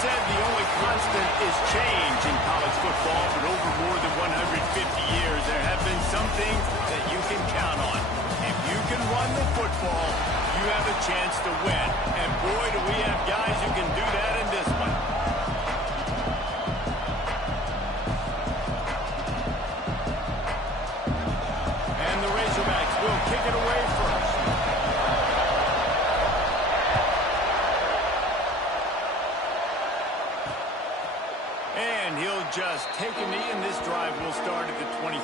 said the only constant is change in college football, but over more than 150 years, there have been some things that you can count on. If you can run the football, you have a chance to win. And boy, do we have guys who can do that in this one. And the Razorbacks will kick it away first. And he'll just take a knee, and this drive will start at the 25.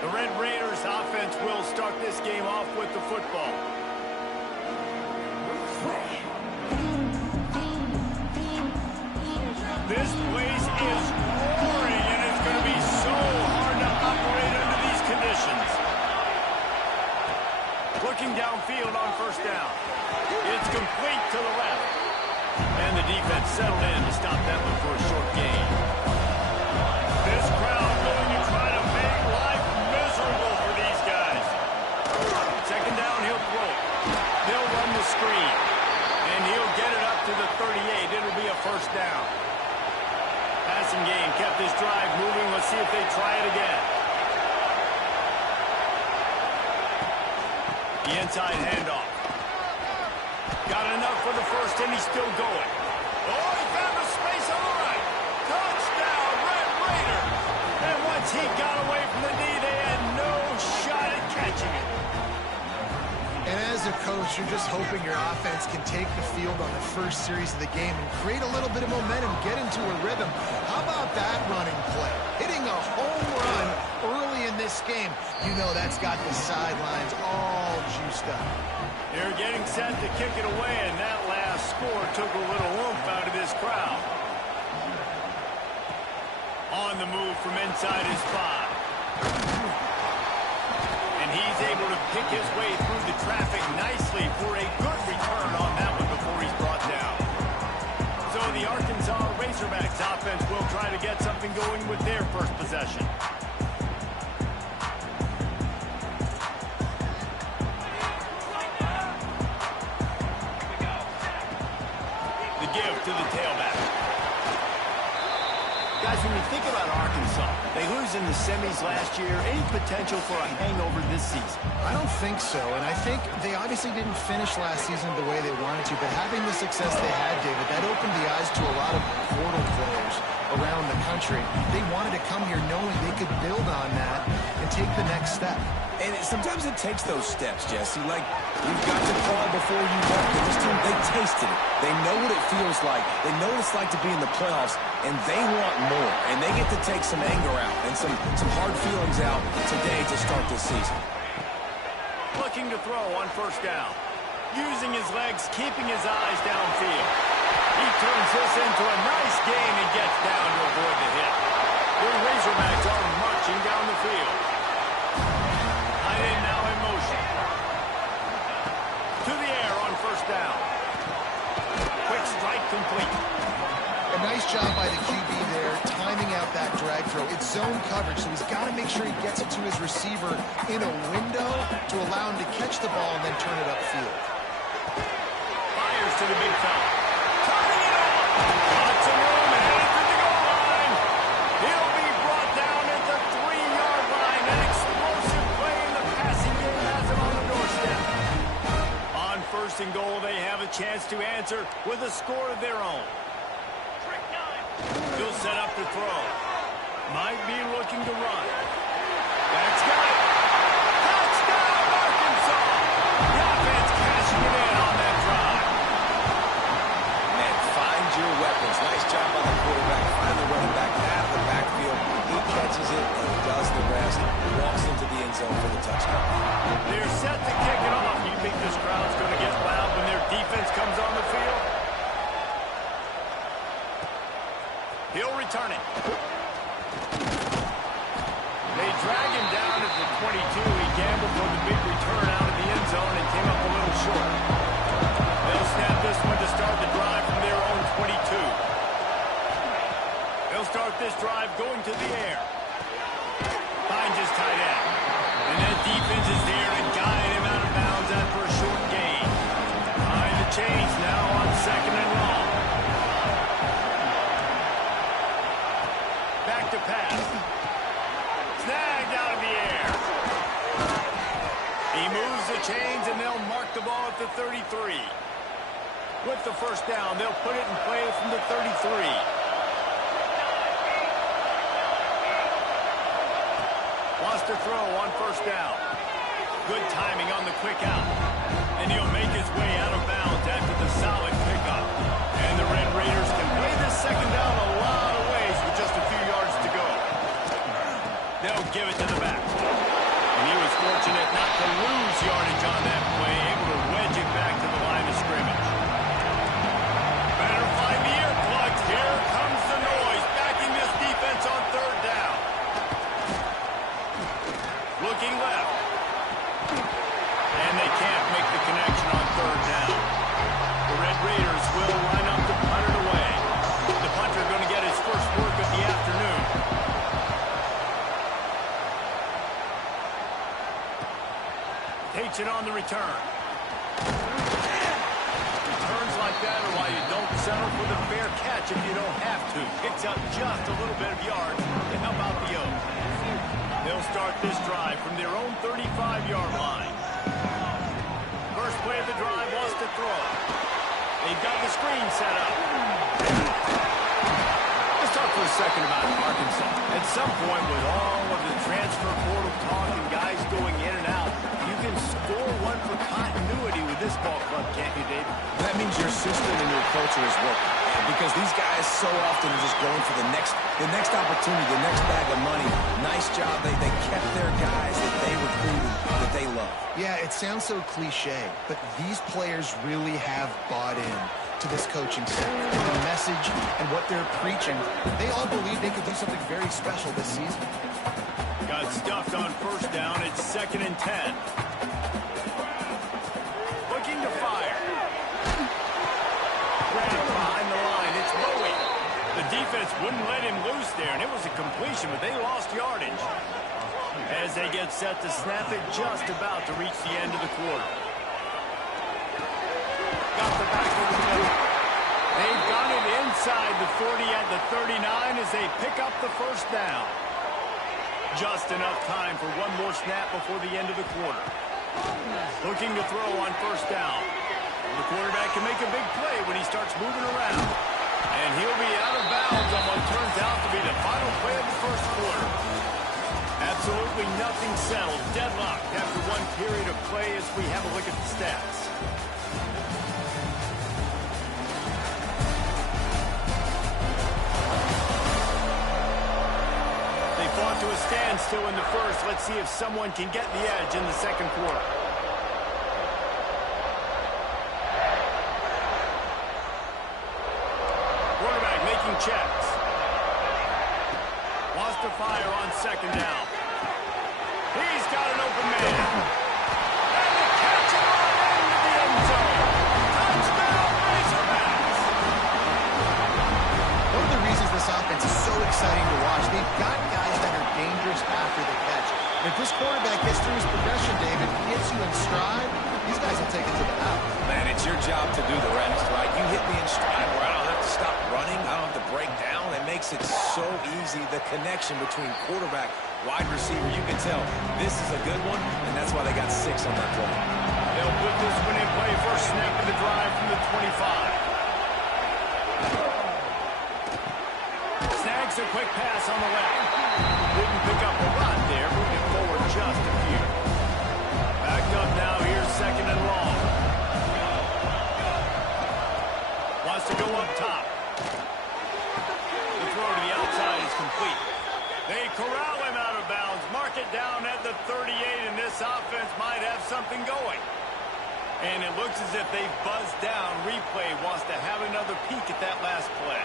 The Red Raiders offense will start this game off with the football. This place is roaring, and it's going to be so hard to operate under these conditions. Looking downfield on first down. It's complete to the left. And the defense settled in to stop that one for a short gain. This crowd going to try to make life miserable for these guys. Second down, he'll throw it. They'll run the screen. And he'll get it up to the 38. It'll be a first down. Passing game kept this drive moving. Let's see if they try it again. The inside handoff. Got enough for the first, and he's still going. Oh, he found the space on the right. Touchdown, Red Raider. And once he got away from the knee, they had no shot at catching it. And as a coach, you're just hoping your offense can take the field on the first series of the game and create a little bit of momentum, get into a rhythm. How about that running play? Hitting a home run early in this game. You know that's got the sidelines all juiced up. They're getting set to kick it away, and that last score took a little oomph out of this crowd. On the move from inside his 5. And he's able to pick his way through the traffic nicely for a good return on that one before he's brought down. So the Arkansas Razorbacks offense will try to get something going with their first possession. To the tailback. Guys, when you think about Arkansas, they lose in the semis last year. Any potential for a hangover this season? I don't think so, and I think they obviously didn't finish last season the way they wanted to, but having the success they had, David, that opened the eyes to a lot of portal players around the country. They wanted to come here knowing they could build on that and take the next step. And sometimes it takes those steps, Jesse. Like, you've got to crawl before you walk. And this team, they tasted it. They know what it feels like. They know what it's like to be in the playoffs, and they want more. And they get to take some anger out and some hard feelings out today to start this season. Looking to throw on first down. Using his legs, keeping his eyes downfield. He turns this into a nice gain and gets down to avoid the hit. The Razorbacks are marching down the field. Tight end now in motion. To the air on first down. Quick strike complete. A nice job by the QB there, timing out that drag throw. It's zone coverage, so he's got to make sure he gets it to his receiver in a window to allow him to catch the ball and then turn it upfield. Fires to the big fella. Turning it on. Lots of room and headed to the goal line. He'll be brought down at the 3-yard line. An explosive play in the passing game has him on the doorstep. On first and goal, they have a chance to answer with a score of their own. He'll set up to throw. Might be looking to run. That's got it. Touchdown, Arkansas. The offense cashing it in on that drive. Man, find your weapons. Nice job by the quarterback. Find the running back out of the backfield. He catches it and does the rest. Walks into the end zone for the touchdown. They're set to kick it off. You think this crowd's going to get loud when their defense comes on the field? He'll return it. They drag him down at the 22. He gambled for the big return out of the end zone and came up a little short. They'll snap this one to start the drive from their own 22. They'll start this drive going to the air. Finds his tight end. And that defense is there to guide him out of bounds after a short gain. Behind the chains now on second and long. at the 33. With the first down, they'll put it in play from the 33. Wants to throw on first down. Good timing on the quick out. And he'll make his way out of bounds after the solid pickup. And the Red Raiders can play this second down a lot of ways with just a few yards to go. They'll give it to the back. And he was fortunate not to lose yardage on that play, able to wedge it back to the line of scrimmage. Better find the earplugs. Here comes the noise, backing this defense on third down. Looking left. And they can't make the connection on third down. The Red Raiders will line up to punt it away. The punter going to get his first work of the afternoon. Takes it on the return. Turns like that are why you don't settle for the fair catch if you don't have to. Picks up just a little bit of yards to help out the Oaks. They'll start this drive from their own 35-yard line. First play of the drive wants to throw. They've got the screen set up. Let's talk for a second about Arkansas. At some point, with all of the transfer portal talk and guys going in and out, you can score one for continuity with this ball club, can't you, David? That means your system and your culture is working. Because these guys so often are just going for the next opportunity, the next bag of money. Nice job. They kept their guys that they recruited, that they love. Yeah, it sounds so cliche, but these players really have bought in to this coaching staff. The message and what they're preaching, they all believe they could do something very special this season. Got stuffed on first down. It's 2nd and 10. Looking to fire. Behind the line, it's Bowie. The defense wouldn't let him loose there, and it was a completion, but they lost yardage. As they get set to snap it just about to reach the end of the quarter. Got the back of the middle. They've got it inside the 40 at the 39 as they pick up the first down. Just enough time for one more snap before the end of the quarter. Looking to throw on first down. The quarterback can make a big play when he starts moving around. And he'll be out of bounds on what turns out to be the final play of the first quarter. Absolutely nothing settled. Deadlocked after one period of play as we have a look at the stats. They fought to a standstill in the first. Let's see if someone can get the edge in the second quarter. Checks. Wants to fire on second down. He's got an open man. And the catch right into the end zone. Touchdown, Razorbacks. One of the reasons this offense is so exciting to watch, they've got guys that are dangerous after the catch. And if this quarterback gets through his progression, David, gets you in stride, these guys will take it to the house. Man, it's your job to do the rest, right? You hit me in stride where I don't have to stop running. I don't have to break down. It makes it so easy, the connection between quarterback, wide receiver. You can tell this is a good one, and that's why they got 6 on that play. They'll put this one in play. First snap of the drive from the 25. Snags a quick pass on the left. Didn't pick up a lot there, moving forward just a few. Backed up now, here's 2nd and long. Wants to go up top. The throw to the outside is complete. They corral him out of bounds, mark it down at the 38, and this offense might have something going. And it looks as if they've buzzed down. Replay wants to have another peek at that last play.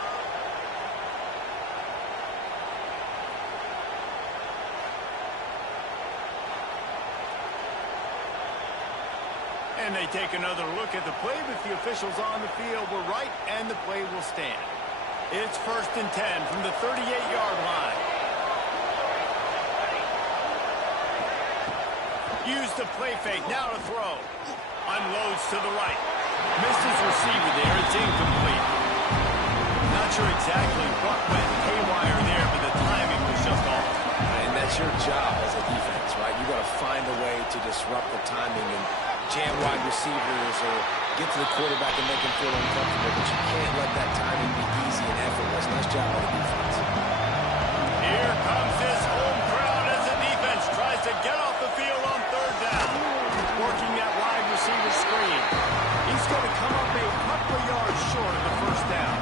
And they take another look at the play, but the officials on the field were right, and the play will stand. It's 1st and 10 from the 38-yard line. Use the play fake, now to throw. Unloads to the right. Missed his receiver there, it's incomplete. Not sure exactly what went haywire there, but the timing was just off. And that's your job as a defense, right? You got to find a way to disrupt the timing, and jam wide receivers or get to the quarterback and make him feel uncomfortable, but you can't let that timing be easy and effortless. Nice job by the defense. Here comes this home crowd as the defense tries to get off the field on third down. Working that wide receiver screen. He's going to come up a couple of yards short of the first down.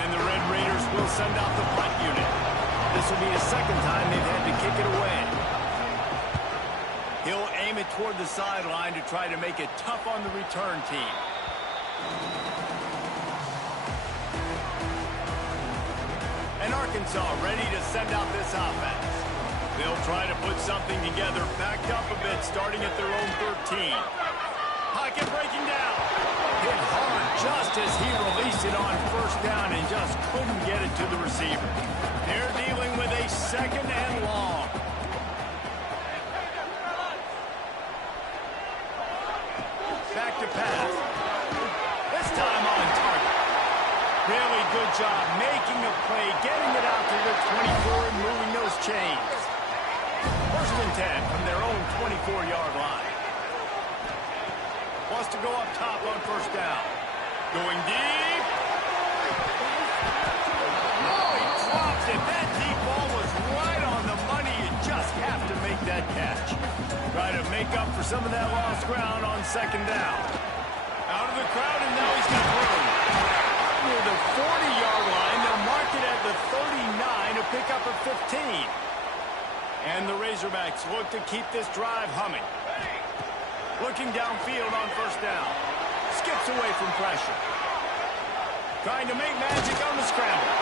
And the Red Raiders will send out the punt unit. This will be the second time they've had to kick it away. He'll aim it toward the sideline to try to make it tough on the return team. And Arkansas ready to send out this offense. They'll try to put something together, backed up a bit, starting at their own 13. Pocket breaking down. Hit hard just as he released it on first down and just couldn't get it to the receiver. They're dealing with a second and long. Back to pass. This time on target. Really good job making a play, getting it out to the 24 and moving those chains. First and 10 from their own 24-yard line. Wants to go up top on first down. Going deep. Oh, he drops it. That deep ball was right on the money. You just have to make that catch. Try to make up for some of that lost ground on second down. Out of the crowd, and now he's got room. Near the 40-yard line, they'll mark it at the 39 to pick up a 15. And the Razorbacks look to keep this drive humming. Looking downfield on first down. Skips away from pressure. Trying to make magic on the scramble.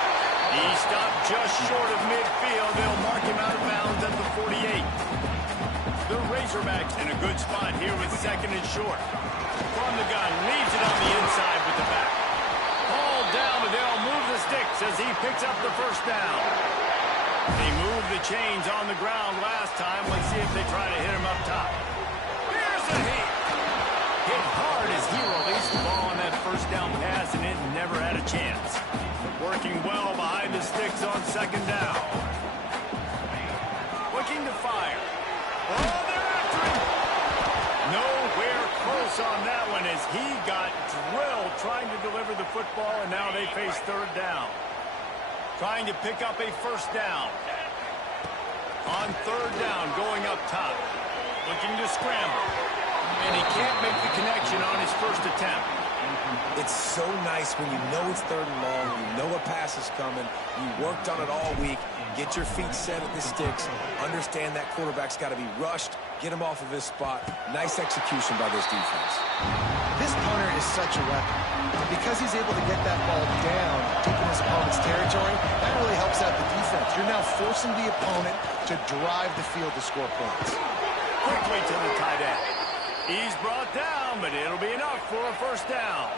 He stopped just short of midfield. They'll mark him out of bounds at the 48. The Razorbacks in a good spot here with second and short. From the gun, leaves it on the inside with the back. Hauled down, but they'll move the sticks as he picks up the first down. They moved the chains on the ground last time. Let's see if they try to hit him up top. Here's a hit. Hit hard as he released the ball on that first down pass, and it never had a chance. Working well behind the sticks on second down. Looking to fire. Oh, they're after him. Nowhere close on that one as he got drilled trying to deliver the football, and now they face third down. Trying to pick up a first down. On third down, going up top. Looking to scramble. And he can't make the connection on his first attempt. It's so nice when you know it's third and long, you know a pass is coming, you worked on it all week, get your feet set at the sticks, understand that quarterback's got to be rushed, get him off of his spot. Nice execution by this defense. This punter is such a weapon. And because he's able to get that ball down deep in his opponent's territory, that really helps out the defense. You're now forcing the opponent to drive the field to score points. Quickly to the tight end. He's brought down, but it'll be enough for a first down.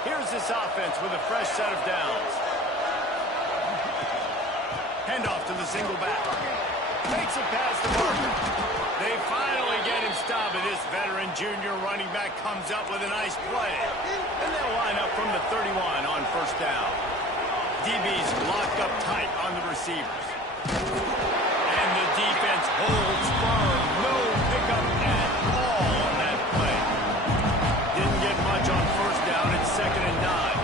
Here's this offense with a fresh set of downs. Handoff to the single back. Takes it past the marker. They finally get him stopped, and this veteran junior running back comes up with a nice play. And they'll line up from the 31 on first down. DB's locked up tight on the receivers. And the defense holds firm. No pickup at all on that play. Didn't get much on first down. It's second and 9.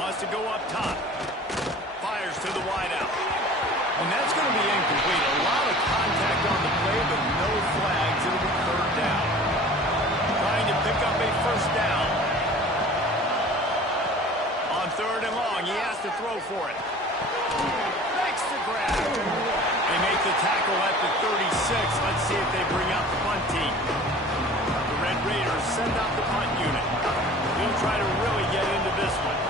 Wants to go up top. Fires to the wideout. And that's going to be incomplete. A lot of contact on the play, but no flags. It'll be third down. Trying to pick up a first down. On third and long, he has to throw for it. Makes the grab. They make the tackle at the 36. Let's see if they bring out the punt team. The Red Raiders send out the punt unit. They'll try to really get into this one.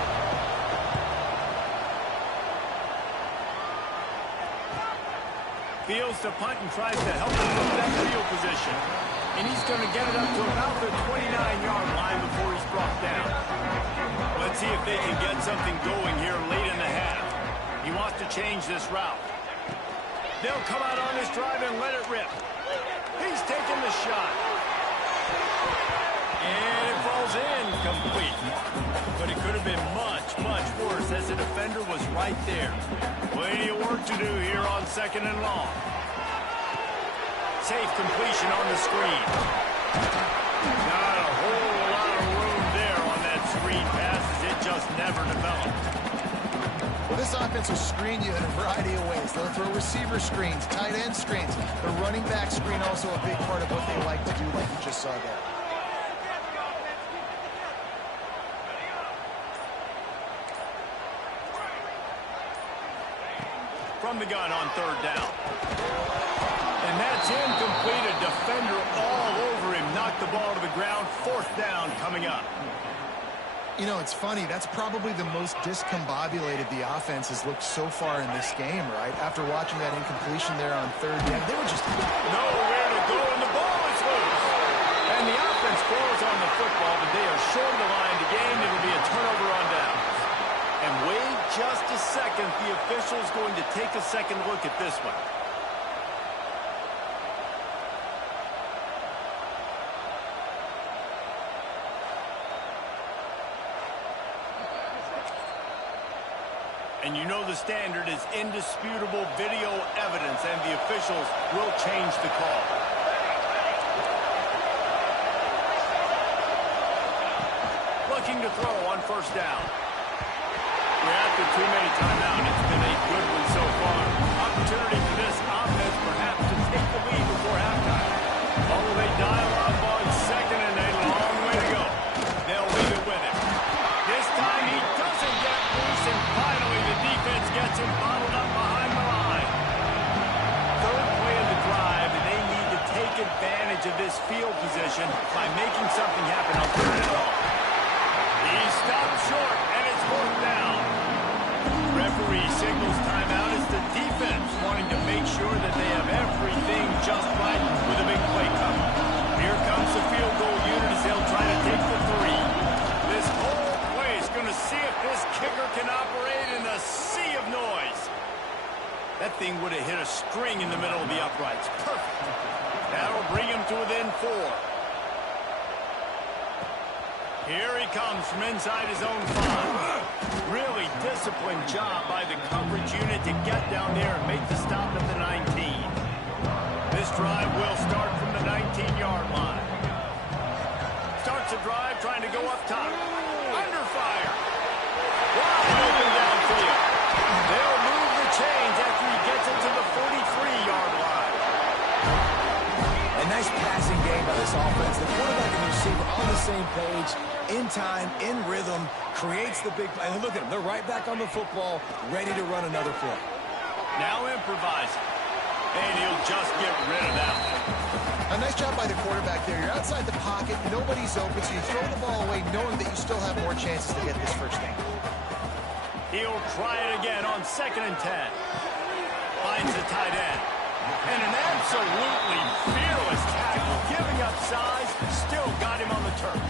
Fields to punt and tries to help him from that field position. And he's going to get it up to about the 29-yard line before he's brought down. Let's see if they can get something going here late in the half. He wants to change this route. They'll come out on this drive and let it rip. He's taking the shot. And it falls in complete. But it could have been much, much worse as the defender was right there. Plenty of work to do here on 2nd and long. Safe completion on the screen. Not a whole lot of room there on that screen pass as it just never developed. Well, this offense will screen you in a variety of ways. They'll throw receiver screens, tight end screens. The running back screen also a big part of what they like to do, like you just saw there. From the gun on 3rd down. And that's incomplete. A defender all over him. Knocked the ball to the ground. 4th down coming up. You know, it's funny. That's probably the most discombobulated the offense has looked so far in this game, right? After watching that incompletion there on 3rd down, they were just nowhere to go, and the ball is loose. And the offense throws on the football, but they are short of the line to gain. It'll be a turnover on down. And wait just a second. The official's going to take a second look at this one. And you know the standard is indisputable video evidence, and the officials will change the call. Looking to throw on 1st down. After too many timeouts, it's been a good one so far. Opportunity for this offense perhaps to take the lead before halftime. Oh, they dial up on 2nd and a long way to go. They'll leave it with him. This time he doesn't get loose, and finally the defense gets him bottled up behind the line. 3rd play of the drive, and they need to take advantage of this field position by making something happen on 3rd and long. He stopped short, and it's 4th down. Referee signals timeout. It's the defense wanting to make sure that they have everything just right with a big play coming. Here comes the field goal unit as they'll try to take the 3. This whole play is going to see if this kicker can operate in the sea of noise. That thing would have hit a string in the middle of the uprights. Perfect. That'll bring him to within 4. Here he comes from inside his own 5. Really disciplined job by the coverage unit to get down there and make the stop at the 19. This drive will start from the 19-yard line. Starts a drive trying to go up top. Under fire. Wide open downfield. They'll move the chains after he gets it to the 43-yard line. A nice passing game by this offense. The quarterback and the receiver on the same page, in time, in rhythm, creates the big play. And look at them. They're right back on the football, ready to run another play. Now improvising. And he'll just get rid of that one. a nice job by the quarterback there. You're outside the pocket, nobody's open, so you throw the ball away knowing that you still have more chances to get this 1st down. He'll try it again on 2nd and 10. Finds the tight end. And an absolutely fearless tackle, giving up size, still got him on the turf.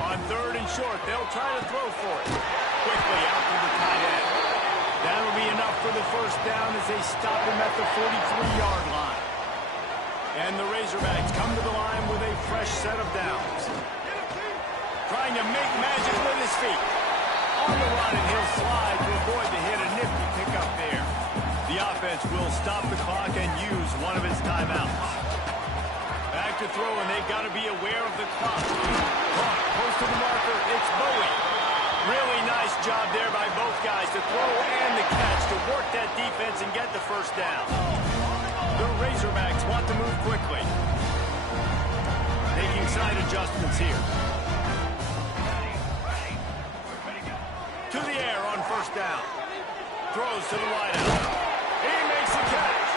On 3rd and short, they'll try to throw for it. Quickly out to the tight end. That'll be enough for the 1st down as they stop him at the 43-yard line. And the Razorbacks come to the line with a fresh set of downs. Trying to make magic with his feet. On the run, and he'll slide to avoid the hit. A nifty pickup there. The offense will stop the clock and use one of his timeouts. Back to throw, and they've got to be aware of the clock. Close to the marker, it's Bowie. Really nice job there by both guys to throw and the catch to work that defense and get the 1st down. The Razorbacks want to move quickly. Making side adjustments here. To the air on 1st down. Throws to the wideout. He makes the catch.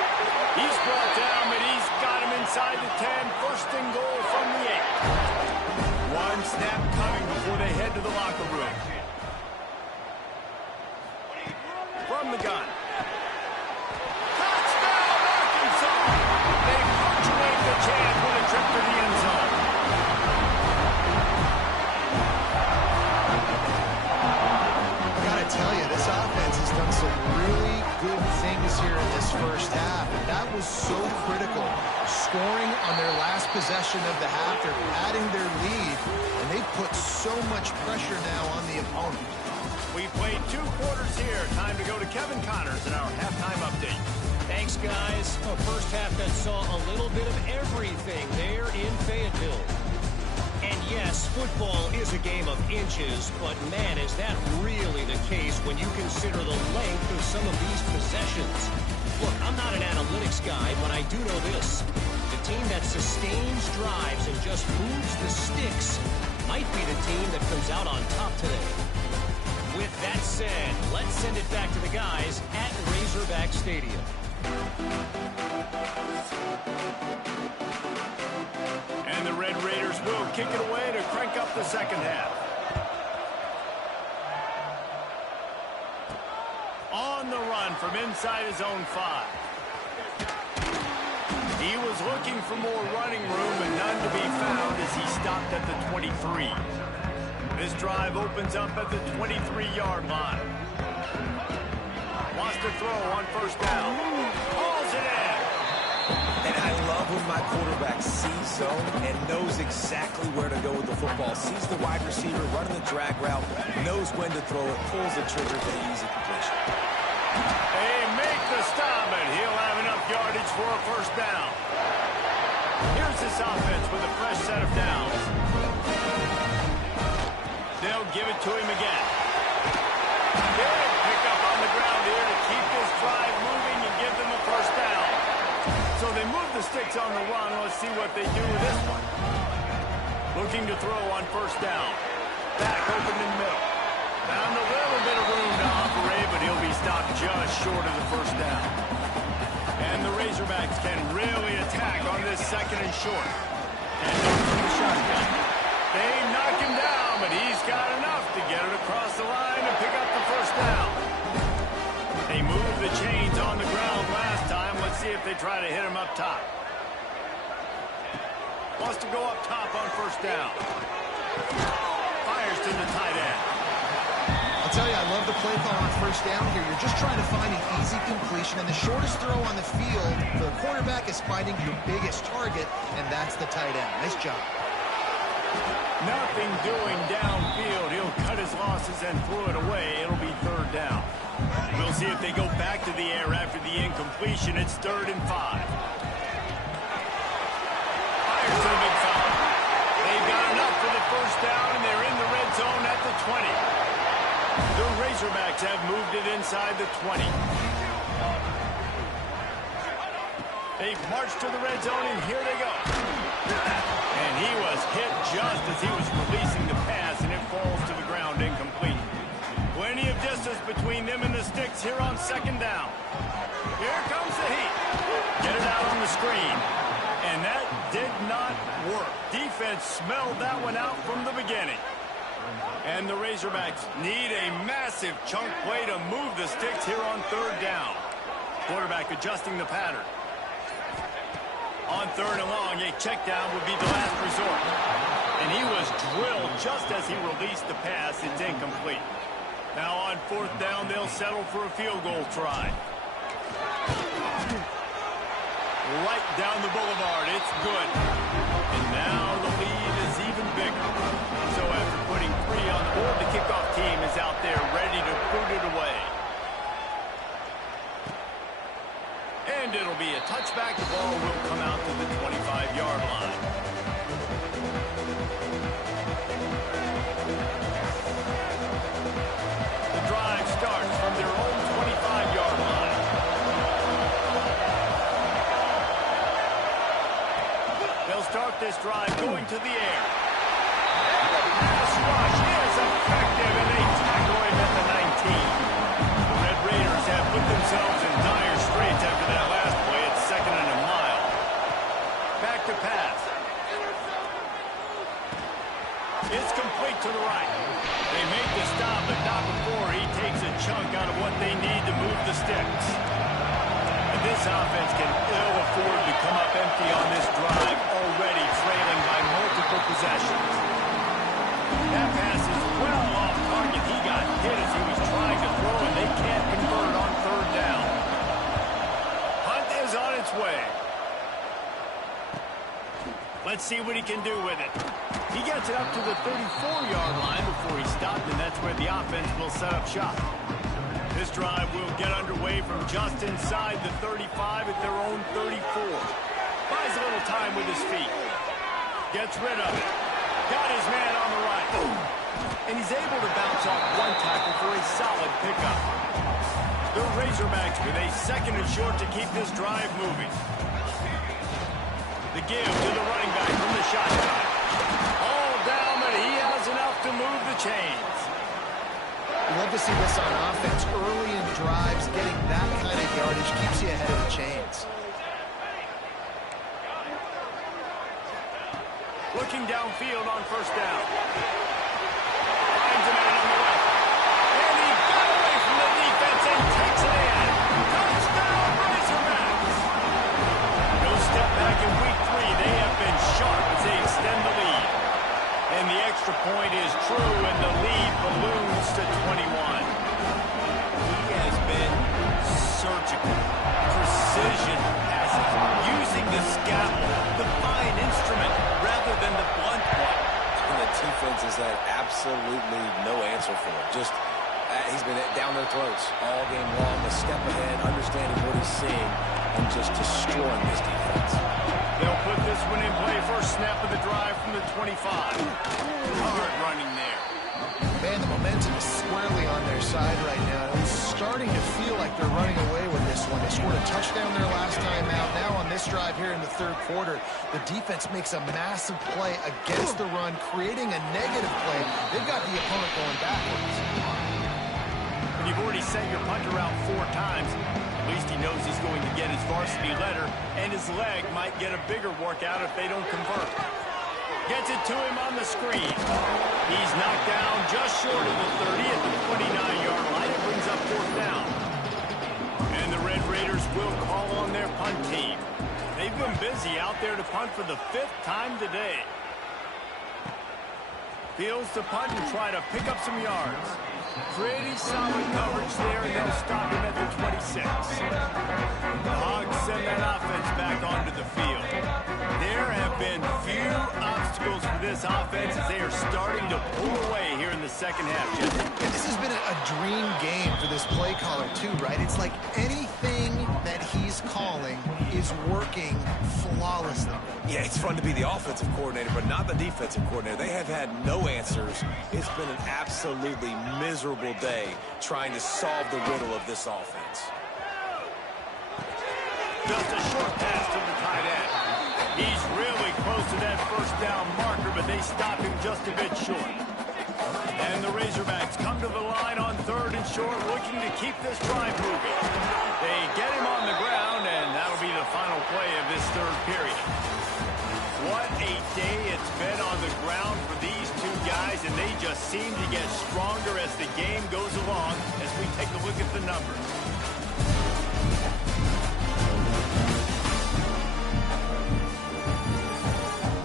He's brought down, but he's got him inside the 10. 1st and goal from the 8. One snap coming before they head to the locker room. From the gun. Touchdown, Arkansas! They punctuate the chance with a trip to the end zone. I gotta tell you, this offense has done some really good things first half, and that was so critical. Scoring on their last possession of the half, they're adding their lead, and they've put so much pressure now on the opponent. We played 2 quarters here. Time to go to Kevin Connors in our halftime update. Thanks, guys. A first half that saw a little bit of everything there in Fayetteville. And yes, football is a game of inches, but man, is that really the case when you consider the length of some of these possessions. Look, I'm not an analytics guy, but I do know this. The team that sustains drives and just moves the sticks might be the team that comes out on top today. With that said, let's send it back to the guys at Razorback Stadium. And the Red Raiders will kick it away to crank up the second half. On the run from inside his own 5. He was looking for more running room and none to be found as he stopped at the 23. This drive opens up at the 23-yard line. Wants to throw on first down. Hauls it in. And I love when my quarterback sees zone and knows exactly where to go with the football. Sees the wide receiver running the drag route, knows when to throw it, pulls the trigger for the easy completion. They make the stop, and he'll have enough yardage for a first down. Here's this offense with a fresh set of downs. They'll give it to him again. Big pickup on the ground here to keep this drive moving and give them a first down. So they move the sticks on the run. Let's see what they do with this one. Looking to throw on first down. Back open in the middle. Found a little bit of room to operate, but he'll be stopped just short of the first down. And the Razorbacks can really attack on this second and short. And from the shotgun. They knock him down, but he's got enough to get it across the line and pick up the first down. They moved the chains on the ground last time. Let's see if they try to hit him up top. Wants to go up top on first down. Fires to the tight end. I'll tell you, I love the play call on first down here. You're just trying to find an easy completion, and the shortest throw on the field for the quarterback is finding your biggest target, and that's the tight end. Nice job. Nothing doing downfield. He'll cut his losses and throw it away. It'll be third down. We'll see if they go back to the air after the incompletion. It's 3rd and 5. Fires to the big foul. They've got enough for the first down, and they're in the red zone at the 20. The Razorbacks have moved it inside the 20. They've marched to the red zone, and here they go. And he was hit just as he was releasing the pass, and it falls to the ground incomplete. Plenty of distance between them and the sticks here on second down. Here comes the heat. Get it out on the screen. And that did not work. Defense smelled that one out from the beginning. And the Razorbacks need a massive chunk play to move the sticks here on third down. Quarterback adjusting the pattern. On third and long, a check down would be the last resort. And he was drilled just as he released the pass. It's incomplete. Now on fourth down, they'll settle for a field goal try. Right down the boulevard, it's good. And now the lead is even bigger. So after putting 3 on the board, the kickoff team is out there ready to boot it away. And it'll be a touchback. The ball will come out to the 25-yard line. The drive starts from their own 25-yard line. They'll start this drive going to the air. Pass rush is effective, and they tackle him at the 19. The Red Raiders have put themselves in dire straits after that last play. It's 2nd and a mile. Back to pass. It's complete to the right. They make the stop, but not before he takes a chunk out of what they need to move the sticks. And this offense can ill afford to come up empty on this drive, already trailing by multiple possessions. That pass is well off target. He got hit as he was trying to throw, and they can't convert on third down. its way. Let's see what he can do with it. He gets it up to the 34-yard line before he stopped, and that's where the offense will set up shop. This drive will get underway from just inside the 35 at their own 34. Buys a little time with his feet. Gets rid of it. Got his man on the right. And he's able to bounce off one tackle for a solid pickup. The Razorbacks with a second and short to keep this drive moving. The give to the running back from the shotgun. All down, but he has enough to move the chains. You love to see this on offense. Early in drives, getting that kind of yardage keeps you ahead of the chains. Looking downfield on first down. Finds a man on the left. And he got away from the defense and takes it in. Touchdown, Razorbacks! No step back in week 3. They have been sharp as they extend the lead. And the extra point is true, and the lead balloons to 21. He has been surgical. Precision passes. Using the scalpel, the fine instrument, rather than the blunt one. And the defense has had absolutely no answer for it. Just, he's been down their throats all game long, a step ahead, understanding what he's seeing, and just destroying this defense. They'll put this one in play. First snap of the drive from the 25. Hard running there. Man, the momentum is squarely on their side right now. It's starting to feel like they're running away with this one. They scored a touchdown their last time out. Now on this drive here in the third quarter, the defense makes a massive play against the run, creating a negative play. They've got the opponent going backwards. When you've already sent your punter out 4 times, at least he knows he's going to get his varsity letter, and his leg might get a bigger workout if they don't convert. Gets it to him on the screen. He's knocked down just short of the 30 at the 29-yard line. It brings up fourth down. And the Red Raiders will call on their punt team. They've been busy out there to punt for the 5th time today. Fields to punt and try to pick up some yards. Pretty solid coverage there, and they'll stop him at the 26. The Hogs send that offense back onto the field. There have been few obstacles for this offense as they are starting to pull away here in the second half, Jesse. This has been a dream game for this play caller, too, right? It's like anything that he's calling is working flawlessly. Yeah, it's fun to be the offensive coordinator, but not the defensive coordinator. They have had no answers. It's been an absolutely miserable day trying to solve the riddle of this offense. Just a short pass to the tight end. He's really close to that first down marker, but they stop him just a bit short. And the Razorbacks come to the line on 3rd and short, looking to keep this drive moving. They get him on the ground, and that'll be the final play of this third period. What a day it's been on the ground for these two guys, and they just seem to get stronger as the game goes along as we take a look at the numbers.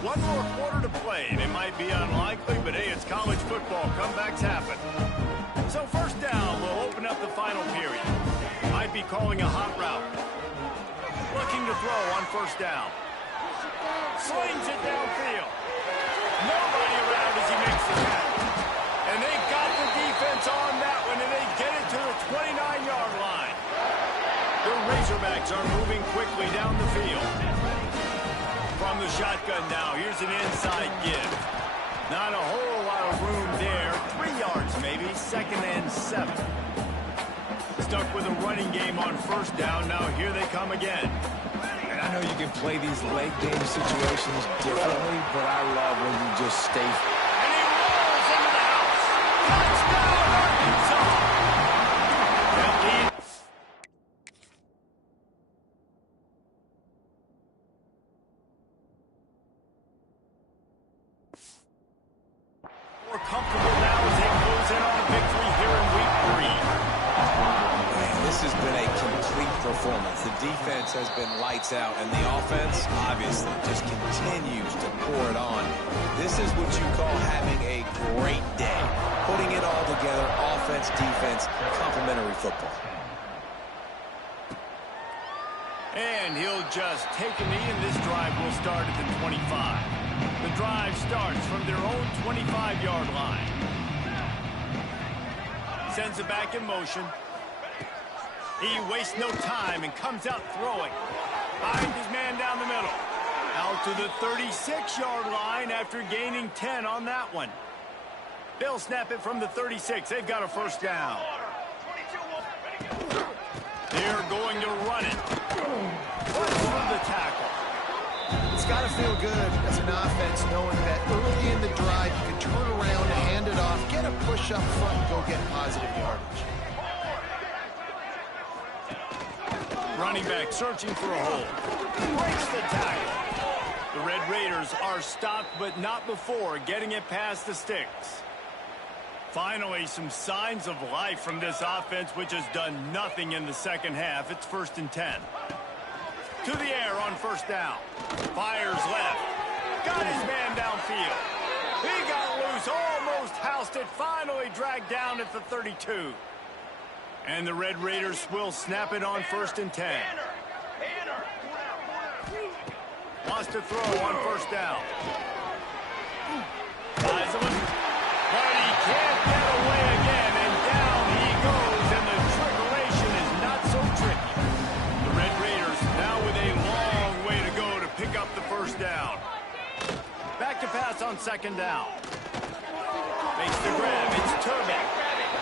One more quarter to play, and it might be unlikely, but hey, it's college football. Comebacks happen. So first down, we'll open up the final period. Might be calling a hot route. Looking to throw on first down. Slings it downfield. Nobody around as he makes the catch. And they got the defense on that one, and they get it to the 29-yard line. The Razorbacks are moving quickly down the field. From the shotgun now, here's an inside give. Not a whole lot of room there. 3 yards maybe, 2nd and 7. Stuck with a running game on first down. Now here they come again. And I know you can play these late game situations differently, but I love when you just stay. And he rolls into the house. Touchdown, Arkansas! That lead. More comfortable now as they close in on a victory here in week 3. This has been a complete performance. The defense has been lights out, and the offense, obviously, just continues to pour it on. This is what you call having a great day. Putting it all together, offense, defense, complementary football. And he'll just take a knee, and this drive will start at the 25. The drive starts from their own 25-yard line. Sends it back in motion. He wastes no time and comes out throwing. Finds his man down the middle. Out to the 36-yard line after gaining 10 on that one. They'll snap it from the 36. They've got a first down. They're going to run it. What's from the tackle? It's got to feel good as an offense knowing that early in the drive you can turn around, hand it off, get a push up front, and go get positive yardage. Running back searching for a hole. Breaks the tackle. The Red Raiders are stopped, but not before getting it past the sticks. Finally, some signs of life from this offense, which has done nothing in the second half. It's 1st and 10. To the air on first down. Fires left. Got his man downfield. He got loose, almost housed it, finally dragged down at the 32. And the Red Raiders will snap it on 1st and 10. Wants to throw on first down. Heisman, but he can't get away again, and down he goes, and the trickeration is not so tricky. The Red Raiders now with a long way to go to pick up the first down. Back to pass on 2nd down. Makes the grab. It's Turbin.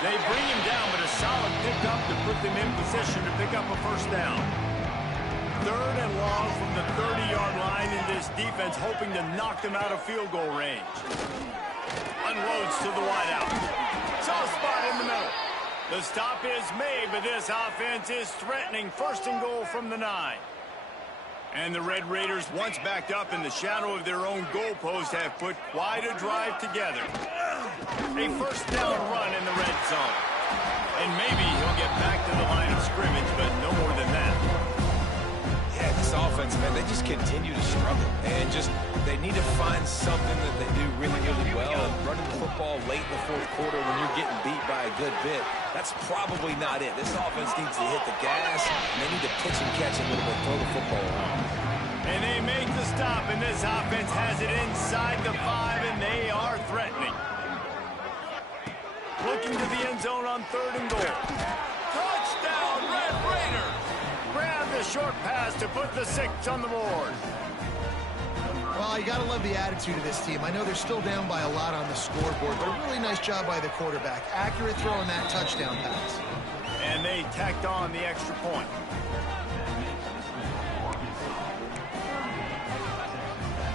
They bring him down, but a solid pickup to put them in position to pick up a first down. 3rd and long from the 30-yard line, in this defense hoping to knock them out of field goal range. Unloads to the wideout. Soft spot in the middle. The stop is made, but this offense is threatening 1st and goal from the 9. And the Red Raiders, once backed up in the shadow of their own goalpost, have put quite a drive together. A first down run in the red zone. And maybe he'll get back to the line of scrimmage, but no more than that. Yeah, this offense, man, they just continue to struggle. And they need to find something that they do really, really well. And running the football late in the 4th quarter when you're getting beat by a good bit, that's probably not it. This offense needs to hit the gas, and they need to pitch and catch a little bit, throw the football around. And they make the stop, and this offense has it inside the 5, and they are threatening. Looking to the end zone on 3rd and goal. Touchdown, Red Raiders! Grab the short pass to put the 6 on the board. Well, you got to love the attitude of this team. I know they're still down by a lot on the scoreboard, but a really nice job by the quarterback. Accurate throw on that touchdown pass. And they tacked on the extra point.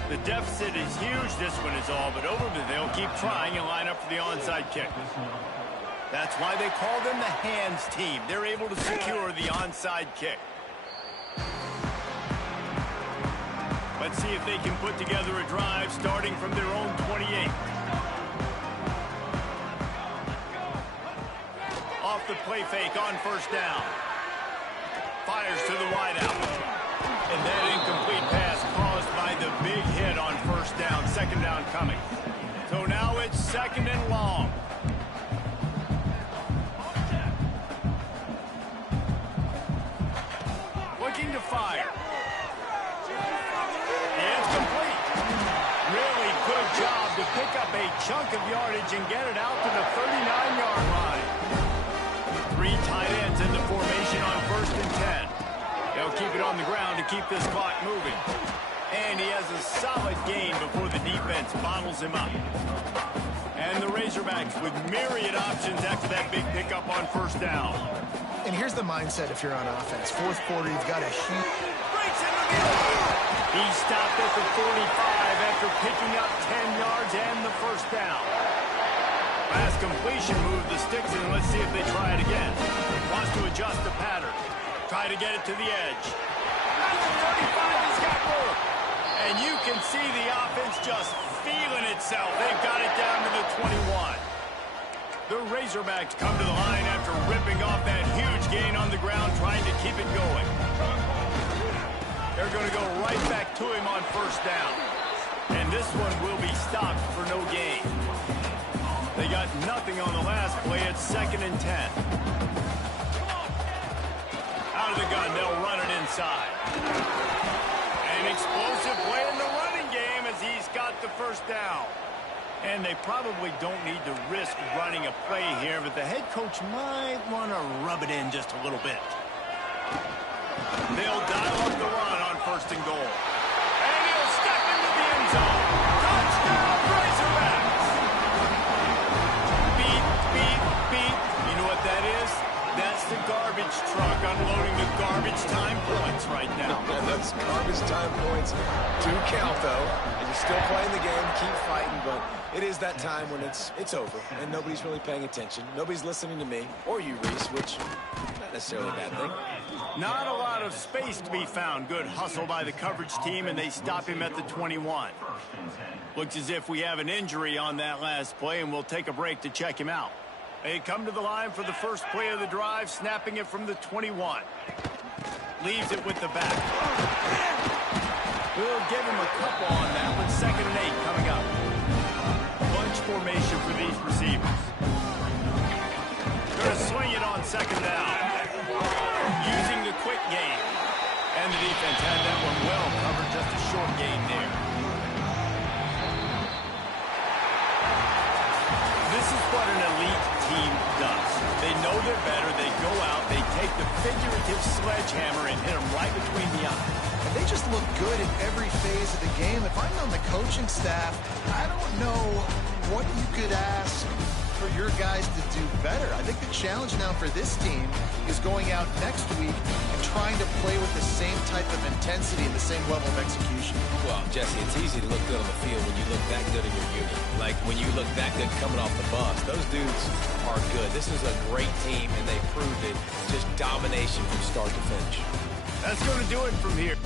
The deficit is huge, this one is all but over, but they'll keep trying and line up for the onside kick. That's why they call them the hands team. They're able to secure the onside kick. Let's see if they can put together a drive starting from their own 28. Off the play fake on first down. Fires to the wideout. And that incomplete pass caused by the big hit on first down. 2nd down coming. So now it's 2nd and long. Looking to fire. It's complete. Really good job to pick up a chunk of yardage and get it out to the 39-yard line. 3 tight ends in the formation on 1st and 10. They'll keep it on the ground to keep this clock moving. And he has a solid gain before the defense bottles him up. And the Razorbacks with myriad options after that big pickup on first down. And here's the mindset if you're on offense. 4th quarter, you've got a huge... Breaks into the end. He stopped at the 45 after picking up 10 yards and the first down. Last completion moved the sticks, and let's see if they try it again. Wants to adjust the pattern. Try to get it to the edge. At the 35, he's got room. And you can see the offense just feeling itself. They've got it down to the 21. The Razorbacks come to the line after ripping off that huge gain on the ground, trying to keep it going. They're going to go right back to him on first down. And this one will be stopped for no gain. They got nothing on the last play. It's 2nd and 10. Out of the gun, they'll run it inside. An explosive play in the running game as he's got the first down. And they probably don't need to risk running a play here, but the head coach might want to rub it in just a little bit. They'll dial up the run on 1st and goal. And he'll step into the end zone. Touchdown, Razorbacks! Beep, beep, beep. You know what that is? That's the garbage truck unloading the garbage time points right now. Those garbage time points do count, though. And you're still playing the game, keep fighting, but it is that time when it's over, and nobody's really paying attention. Nobody's listening to me, or you, Reese, which is not necessarily a bad thing. Not a lot of space to be found. Good hustle by the coverage team, and they stop him at the 21. Looks as if we have an injury on that last play, and we'll take a break to check him out. They come to the line for the first play of the drive, snapping it from the 21. Leaves it with the back. We'll give him a couple on that one. 2nd and 8 coming up. Bunch formation for these receivers. Going to swing it on 2nd down. Using the quick game. And the defense had that one well covered. Just a short gain there. This is what an elite team does. They know they're better. They go out. They take the figurative sledgehammer and hit them right between the eyes. And they just look good in every phase of the game. If I'm on the coaching staff, I don't know what you could ask for your guys to do better. I think the challenge now for this team is going out next week and trying to play with the same type of intensity and the same level of execution. Well, Jesse, it's easy to look good on the field when you look that good in your unit. Like when you look that good coming off the bus. Those dudes are good. This is a great team, and they proved it. Just domination from start to finish. That's going to do it from here.